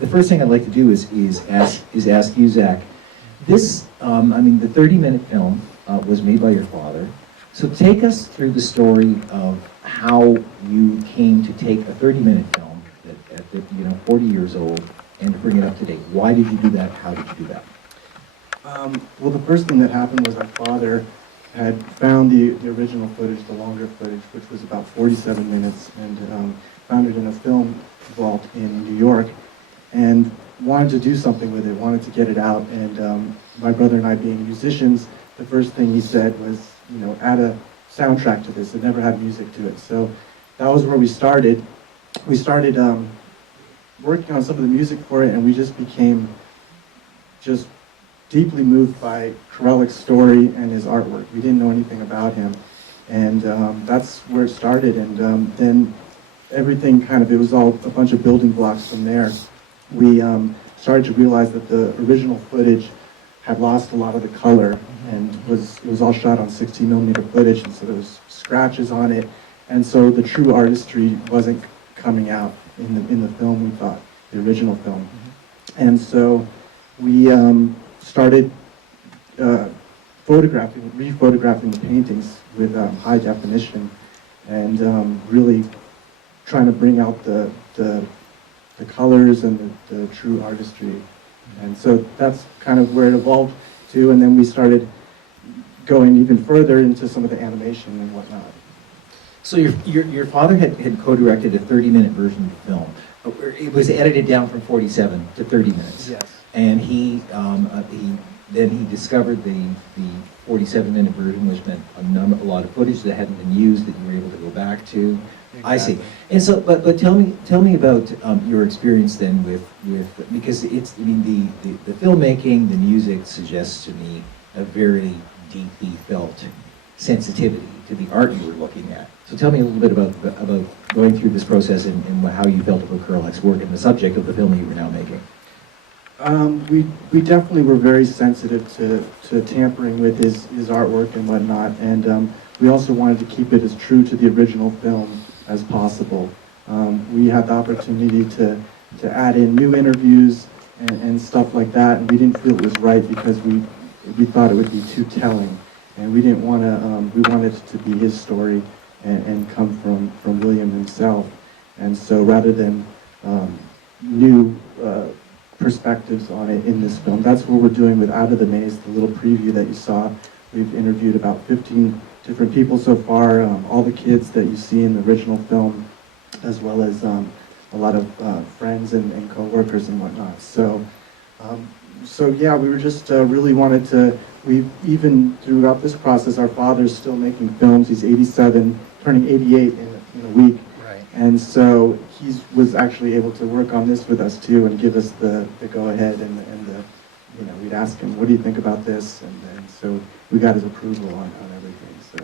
The first thing I'd like to do is ask you, Zach. This, the 30-minute film was made by your father. So take us through the story of how you came to take a 30-minute film at 40 years old and to bring it up to date. Why did you do that? How did you do that? Well, the first thing that happened was our father had found the original footage, the longer footage, which was about 47 minutes, and found it in a film vault in New York, and wanted to do something with it, wanted to get it out. And my brother and I, being musicians, the first thing he said was, add a soundtrack to this. It never had music to it. So that was where we started. We started working on some of the music for it, and we just became deeply moved by Kurelek's story and his artwork. We didn't know anything about him, and that's where it started. And then everything it was all a bunch of building blocks from there. We started to realize that the original footage had lost a lot of the color, and it was all shot on 16mm footage, and so there was scratches on it, and so the true artistry wasn't coming out in the film, we thought, the original film. And so we started rephotographing the paintings with high definition, and really trying to bring out the colors and the true artistry. And so that's kind of where it evolved to, and then we started going even further into some of the animation and whatnot. So your father had co-directed a 30-minute version of the film. It was edited down from 47 to 30 minutes. Yes. And he discovered the 47-minute version, which meant a lot of footage that hadn't been used that you were able to go back to. Exactly. I see. And so, but tell me about your experience then with because the filmmaking, the music suggests to me a very deeply felt sensitivity to the art you were looking at. So tell me a little bit about going through this process and how you felt about Kurelek's work and the subject of the film you were now making. We definitely were very sensitive to tampering with his artwork and whatnot, and we also wanted to keep it as true to the original film as possible. We had the opportunity to add in new interviews and stuff like that, and we didn't feel it was right because we thought it would be too telling, and we didn't want to. We wanted it to be his story and come from William himself, and so rather than new perspectives on it in this film, that's what we're doing with Out of the Maze, the little preview that you saw. We've interviewed about 15 different people so far, all the kids that you see in the original film, as well as a lot of friends and co-workers and whatnot. So yeah, we were just really wanted to, even throughout this process, our father's still making films. He's 87, turning 88 in a week. Right. And so he was actually able to work on this with us too and give us the go-ahead and the, we'd ask him, what do you think about this? And so we got his approval on everything. So.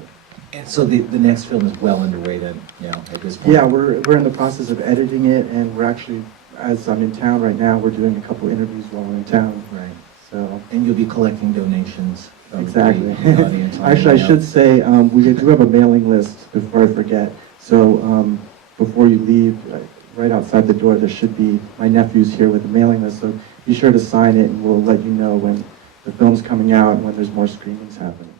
And so the next film is well underway then, at this point? Yeah, we're in the process of editing it, and we're actually, as I'm in town right now, we're doing a couple interviews while we're in town. Right. So. And you'll be collecting donations from Exactly. the audience. Actually, I should say, we do have a mailing list, before I forget. So before you leave, right outside the door, there should be, my nephew's here with a mailing list, so be sure to sign it, and we'll let you know when the film's coming out and when there's more screenings happening.